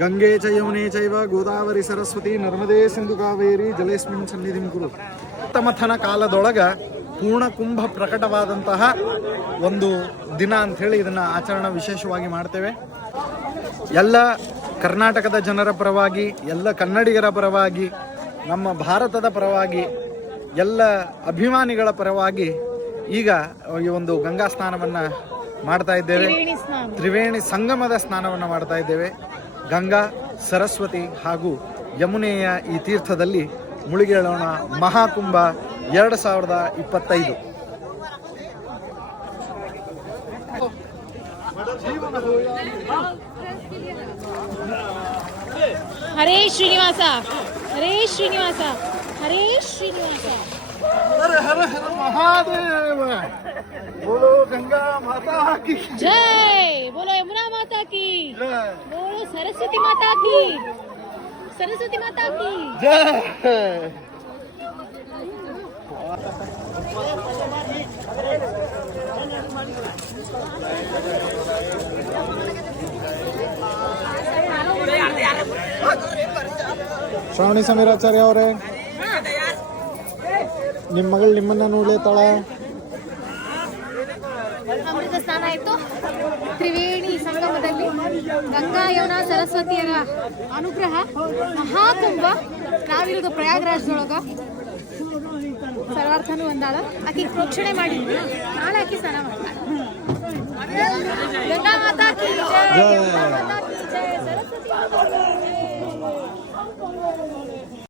ಗಂಗೆ ಚ ಯಮುನೆ ಚೈವ ಗೋದಾವರಿ ಸರಸ್ವತಿ ನರ್ಮದೇ ಸಿಂಧು ಕಾವೇರಿ ಜಲೇಸ್ಮಿನ್ ಸನ್ನಿಧಿಂ ಕುರು. ಮಥನ ಕಾಲದೊಳಗ ಪೂರ್ಣಕುಂಭ ಪ್ರಕಟವಾದಂತಹ ಒಂದು ದಿನ ಅಂಥೇಳಿ ಇದನ್ನು ಆಚರಣೆ ವಿಶೇಷವಾಗಿ ಮಾಡ್ತೇವೆ. ಎಲ್ಲ ಕರ್ನಾಟಕದ ಜನರ ಪರವಾಗಿ, ಎಲ್ಲ ಕನ್ನಡಿಗರ ಪರವಾಗಿ, ನಮ್ಮ ಭಾರತದ ಪರವಾಗಿ, ಎಲ್ಲ ಅಭಿಮಾನಿಗಳ ಪರವಾಗಿ ಈಗ ಈ ಒಂದು ಗಂಗಾ ಸ್ನಾನವನ್ನು ಮಾಡ್ತಾ ಇದ್ದೇವೆ. ತ್ರಿವೇಣಿ ಸಂಗಮದ ಸ್ನಾನವನ್ನು ಮಾಡ್ತಾ ಇದ್ದೇವೆ. ಗಂಗಾ, ಸರಸ್ವತಿ ಹಾಗೂ ಯಮುನೆಯ ಈ ತೀರ್ಥದಲ್ಲಿ ಮುಳುಗೇಳೋಣ. ಮಹಾಕುಂಭ 2025. ಹರೇ ಶ್ರೀನಿವಾಸ, ಹರೇ ಶ್ರೀನಿವಾಸ, ಹರೇ ಶ್ರೀನಿವಾಸ. ಹರ ಹರ ಹರ ಮಹಾದೇವ. बोलो गंगा माता की जय, बोलो यमुना माता की जय, बोलो सरस्वती माता की, सरस्वती माता की जय. ಶ್ರಾವಣಿ ಸಮೀರಾಚಾರ್ಯ ಅವರೇ, ನಿಮ್ಮ ಮಗಳು ನಿಮ್ಮನ್ನ ನೋಡ್ಲೇತಾಳ. ಅಮೃತ ಸ್ನಾನ ಆಯಿತು. ತ್ರಿವೇಣಿ ಸಂಗಮದಲ್ಲಿ ಗಂಗಾ ಯಮುನಾ ಸರಸ್ವತಿಯರ ಅನುಗ್ರಹ ಮಹಾಕುಂಭ. ನಾವಿರೋದು ಪ್ರಯಾಗ್ರಾಜ್ದೊಳಗ. ಸರ್ವಾರ್ಥನೂ ಒಂದಾದ. ಆಕೆ ಪ್ರೋಕ್ಷಣೆ ಮಾಡಿದ್ವಿ. ನಾಳೆ ಆಕೆ ಸ್ನಾನ ಮಾಡ್ತಾರೆ. ಗಂಗಾ ಮಾತಾ ಕಿ ಜೈ, ಯಮುನಾ ಮಾತಾ ಕಿ ಜೈ, ಸರಸ್ವತಿ ಮಾತಾ ಕಿ ಜೈ.